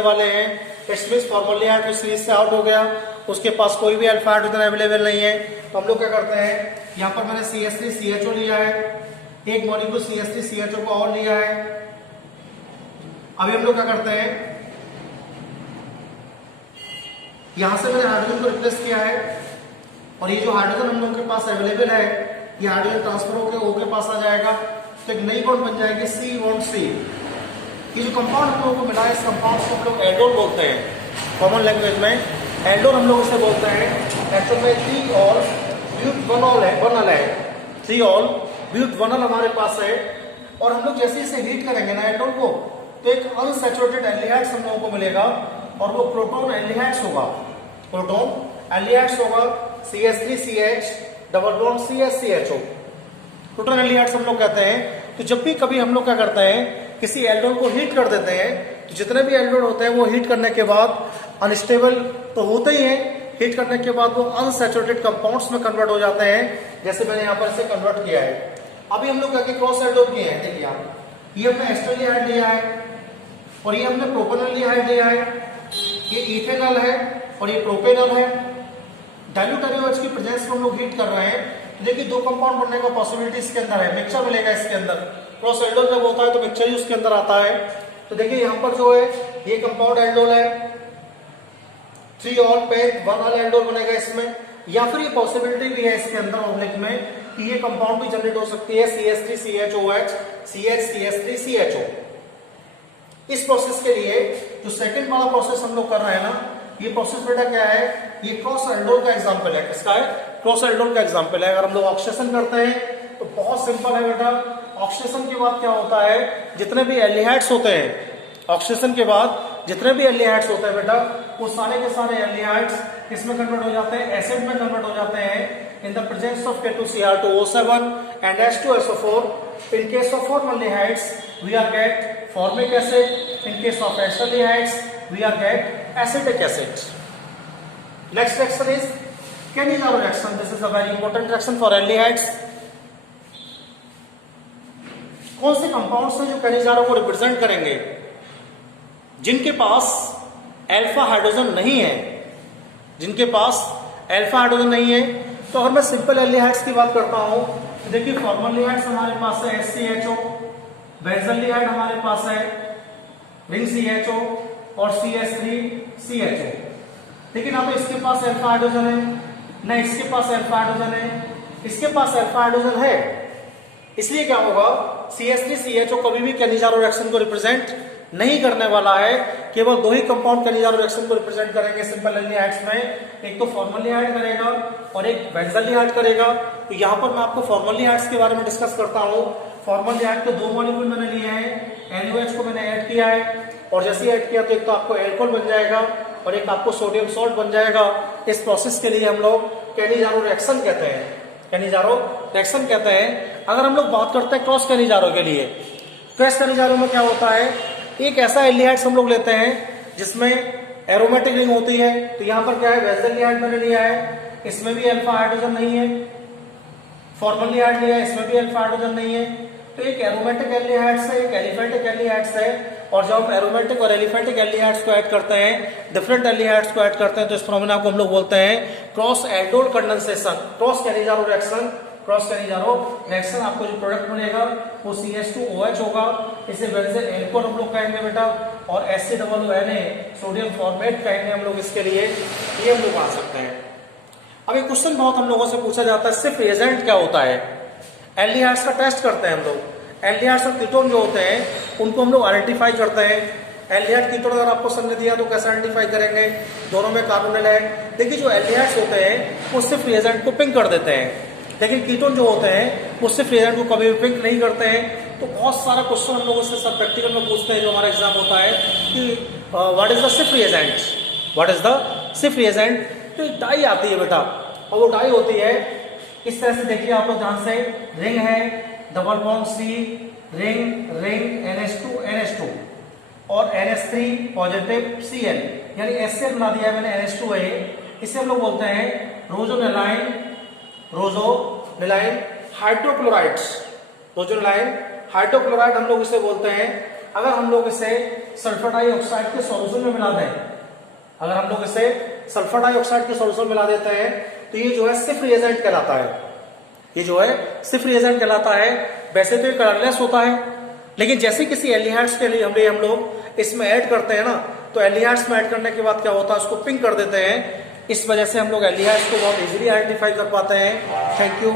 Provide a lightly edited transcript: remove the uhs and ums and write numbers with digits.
वाले हैं। It's means formaldehyde तो सीरीज से आउट हो गया, उसके पास कोई भी अल्फा हाइड्रोजन अवेलेबल नहीं है। तो हम लोग क्या करते हैं, यहाँ पर मैंने CH3CHO लिया है, एक मॉलिक्यूल CH3CHO को और लिया है। अभी हम लोग क्या करते हैं, यहां से मैंने हाइड्रोजन को रिप्लेस किया है और ये जो हाइड्रोजन हम लोग के पास अवेलेबल है ये हाइड्रोजन ट्रांसफर होकर O के पास आ जाएगा, तो एक नई बॉन्ड बन जाएगी C बॉन्ड C। ये जो कंपाउंड हम लोगों को मिला है इस कंपाउंड को हम लोग एल्डोल बोलते हैं, कॉमन लैंग्वेज में एल्डोल हम लोग इसे बोलते हैं। एक्चुअल में 3-ऑल ब्यूटनॉल है, बनल है, 3-ऑल ब्यूटनॉल हमारे पास है। और हम लोग जैसे इसे हीट करेंगे ना एल्डोल को, तो एक अनसैचुरेटेड एल्डिहाइड्स हम लोगों को मिलेगा और वो प्रोटॉन एल्डिहाइड्स होगा, प्रोटॉन एल्डिहाइड्स होगा। CH3CH double bond CH3CHO proton aldehydes हम लोग कहते हैं। तो जब भी कभी हम लोग क्या करते हैं, किसी एल्डोल को हीट कर देते हैं, तो जितने भी एल्डोल होते हैं वो हीट करने के बाद अनस्टेबल तो होते ही हैं, हीट करने के बाद वो अनसैचुरेटेड कंपाउंड्स में कन्वर्ट हो जाते हैं, जैसे मैंने यहाँ पर इसे कन्वर्ट किया है। अभी हम लोग क्या क्रॉस एल्डोल किए हैं, देखिए आप, ये हमने एस्टरलिहाइड लिया है और ये हमने प्रोपेनॉल्डिहाइड लिया है, ये इथेनॉल है और ये प्रोपेनॉल है। डाइल्यूट NaOH की प्रेजेंस में हम लोग हीट कर रहे हैं, तो देखिए दो कंपाउंड बनने का पॉसिबिलिटी इसके अंदर है, मिक्सचर मिलेगा इसके अंदर। क्रॉस एल्डोल जब होता है तो मिक्सचर ही उसके अंदर आता है। तो देखिए यहाँ पर जो है ये कंपाउंड एल्डोल है, 3-ऑल पे 1-ऑल एल्डोल बनेगा इसमें, या फिर ये पॉसिबिलिटी भी है इसके अंदर ऑब्लिक में कि ये कंपाउंड भी जनरेट हो सकती है CH3CHOH CH3CHO। इस प्रोसेस के लिए जो सेकंड वाला प्रोसेस हम लोग कर रहे हैं ना, ये प्रोसेस बेटा क्या है, ये क्रॉस एल्डोल का एग्जांपल है। किसका है? क्रॉस एल्डोल का एग्जांपल है। अगर हम लोग ऑक्सीडेशन करते हैं तो बहुत सिंपल है बेटा, ऑक्सीडेशन के बाद क्या होता है, जितने भी एल्डिहाइड्स होते हैं, ऑक्सीडेशन के बाद जितने भी एल्डिहाइड्स होते हैं बेटा, वो सारे के सारे एल्डिहाइड्स किसमें कन्वर्ट हो जाते हैं, एसिड में कन्वर्ट हो जाते हैं in the presence of K2Cr2O7 and H2SO4। In case of formaldehydes we are get formic acid, in case of acetaldehydes we are get acetic acid. Next reaction is Cannizzaro reaction. This is a very important reaction for aldehydes. कौन से compounds हैं जो Cannizzaro को represent करेंगे, जिनके पास alpha hydrogen नहीं है, जिनके पास अल्फा हाइड्रोजन नहीं है। तो अगर मैं सिंपल एल्डिहाइड्स की बात करता हूं तो देखिए फॉर्मल्डिहाइड्स हमारे पास है HCHO, बेंजल्डिहाइड हमारे पास है रिंग CHO और CH3CHO। लेकिन ना तो इसके पास अल्फा हाइड्रोजन है, ना इसके पास अल्फा हाइड्रोजन है, इसके पास अल्फा हाइड्रोजन है। इसलिए क्या होगा, CH3CHO कभी भी Cannizzaro रिएक्शन को रिप्रेजेंट नहीं करने वाला है। केवल दो ही कंपाउंड Cannizzaro रिएक्शन को रिप्रेजेंट करेंगे सिंपल एल्डिहाइड्स में, एक तो फॉर्मल्डिहाइड करेगा और एक बेंजल्डिहाइड करेगा। तो यहाँ पर मैं आपको फॉर्मल्डिहाइड्स के बारे में डिस्कस करता हूँ। फॉर्मल्डिहाइड के दो मॉलिक्यूल मैंने लिए हैं, NaOH को मैंने ऐड किया है और जैसे ऐड किया तो एक तो आपको एल्कोहल बन जाएगा और एक आपको सोडियम सॉल्ट बन जाएगा। इस प्रोसेस के लिए हम लोग Cannizzaro रिएक्शन कहते हैं, Cannizzaro रिएक्शन कहते हैं। अगर हम लोग बात करते हैं क्रॉस Cannizzaro के लिए, क्रॉस Cannizzaro में क्या होता है, एक ऐसा एल्डिहाइड्स हम लोग लेते हैं जिसमें एरोमेटिक रिंग होती है। तो यहाँ पर क्या है, बेंजल्डिहाइड मैंने लिया है, इसमें भी अल्फा हाइड्रोजन नहीं है, फॉर्मल्डिहाइड लिया है, इसमें भी अल्फा हाइड्रोजन नहीं है। तो एक एरोमेटिक एल्डिहाइड्स है, एक एलिफेटिक एल्डिहाइड्स है। और जब हम एरोमेटिक और एलिफेटिक एल्डिहाइड्स को ऐड करते हैं, डिफरेंट एल्डिहाइड्स को ऐड करते हैं, तो इस फिनोमेना को हम लोग बोलते हैं cross aldol condensation, cross Cannizzaro reaction. Cross Cannizzaro reaction आपको जो प्रोडक्ट मिलेगा वो CH2OH होगा, इसे बेंजीन एल्कोहल हम लोग कहेंगे बेटा, और HCOONA सोडियम फॉर्मेट कहेंगे हम लोग इसके लिए। ये हम लोग आ सकते हैं। अब एक क्वेश्चन बहुत हम लोगों से पूछा जाता है, सिर्फ एजेंट क्या होता है। एल्डिहाइड्स का टेस्ट करते हैं हम लोग, एल्डिहाइड्स और कीटोन जो होते हैं उनको हम लोग आइडेंटिफाई करते हैं। एल्डिहाइड कीटोन अगर आपको सर ने दिया तो कैसे आइडेंटिफाई करेंगे, दोनों में कार्बोनिल है। देखिए जो एल्डिहाइड्स होते हैं वो सिर्फ रिएजेंट को पिंक कर देते हैं, लेकिन कीटोन जो होते हैं वो सिर्फ रिएजेंट को कभी भी पिंक नहीं करते हैं। तो बहुत सारा क्वेश्चन हम लोगों से सर प्रैक्टिकल में पूछते हैं जो हमारा एग्जाम होता है कि व्हाट इज द सिर्फ रिएजेंट, व्हाट इज द सिर्फ रिएजेंट। तो एक डाई आती है बेटा, और वो डाई होती है इस तरह से, देखिए आप लोग ध्यान से, रिंग है, double bond C, ring ring NH2 और NH3 पॉजिटिव Cl, यानी HCl बना दिया है मैंने, NH2 है। इसे हम लोग बोलते हैं रोजोनिलाइन हाइड्रोक्लोराइड्स, रोजोनिलाइन हाइड्रोक्लोराइड हम लोग इसे बोलते हैं। अगर हम लोग इसे सल्फर डाइऑक्साइड के सॉल्यूशन में मिला दें, अगर हम लोग इसे सल्फर डाइऑक्साइड के सॉल्यूशन में मिला देते हैं तो ये जो है सिर्फ रिएजेंट कहलाता है, ये जो है सिर्फ रिएजेंट कहलाता है। वैसे तो ये कलरलेस होता है, लेकिन जैसे किसी एल्डिहाइड्स के लिए हम लोग इसमें ऐड करते हैं ना, तो एल्डिहाइड्स में ऐड करने के बाद क्या होता है, उसको पिंक कर देते हैं। इस वजह से हम लोग एल्डिहाइड्स को बहुत इजीली आइडेंटिफाई कर पाते हैं। Thank you.